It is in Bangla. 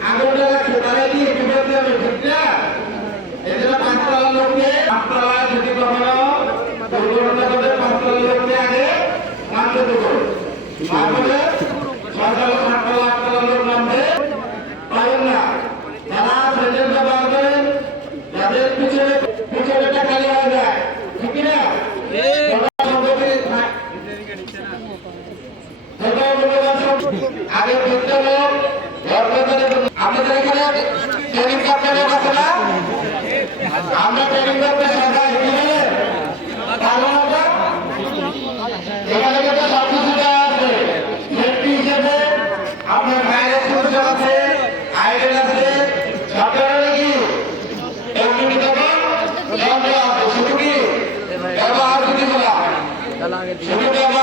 আগুনটা সেটাই দিয়ে বিপদে হবে ঠিক না এজন্য পাঁচতলার লোককে পাঁচতলায় যদি কখনো দুর্ঘটনা ঘটে পাঁচতলার লোককে আগে নামতে দেবো তারপরে সরকার সাততলা আটতলার লোক নামতে পারেন না যারা সেজন্য ব্যবহার করেন যাদের পিছনেটা খালি হয়ে যায় ঠিক না আগে বুঝতে হবে আমাদের এখানে ট্রেনিং কর্মীদের কাছে না আমরা ট্রেনিং করতে সরকার এখানে কিন্তু সব কিছু দেওয়া আছে সেফটি হিসেবে আপনার ভাইরাস সুরক্ষা আছে আইডেল আছে সরকারের কি এমনি তখন শুধু কি ব্যবহার যদি করা শুধু ব্যবহার